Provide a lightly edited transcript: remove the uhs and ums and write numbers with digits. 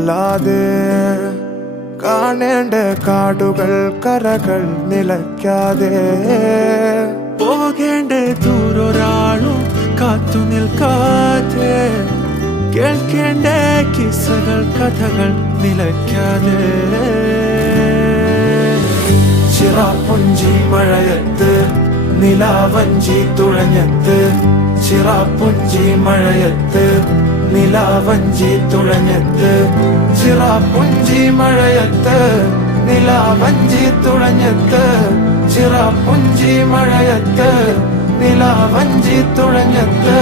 നില്ലാതെ കാണേണ്ട കാടുകൾ കരകൾ നിലയ്ക്കാതെ പോകേണ്ട ദൂരൊരാളും കാത്തു നിൽക്കാതെ കേൾക്കേണ്ട കിസ്സകൾ കഥകൾ നിലയ്ക്കാതെ ചിറാപ്പുഞ്ചി മഴയത്ത് നിലാവഞ്ചി തുഴഞ്ഞത്ത് ചിറാപ്പുഞ്ചി മഴയത്ത് നിലാവഞ്ചി തുഴഞ്ഞത്ത് ചിറാപ്പുഞ്ചി മഴയത്ത് നിലാവഞ്ചി തുഴഞ്ഞത്ത് ചിറാപ്പുഞ്ചി മഴയത്ത് നിലാവഞ്ചി തുഴഞ്ഞത്ത്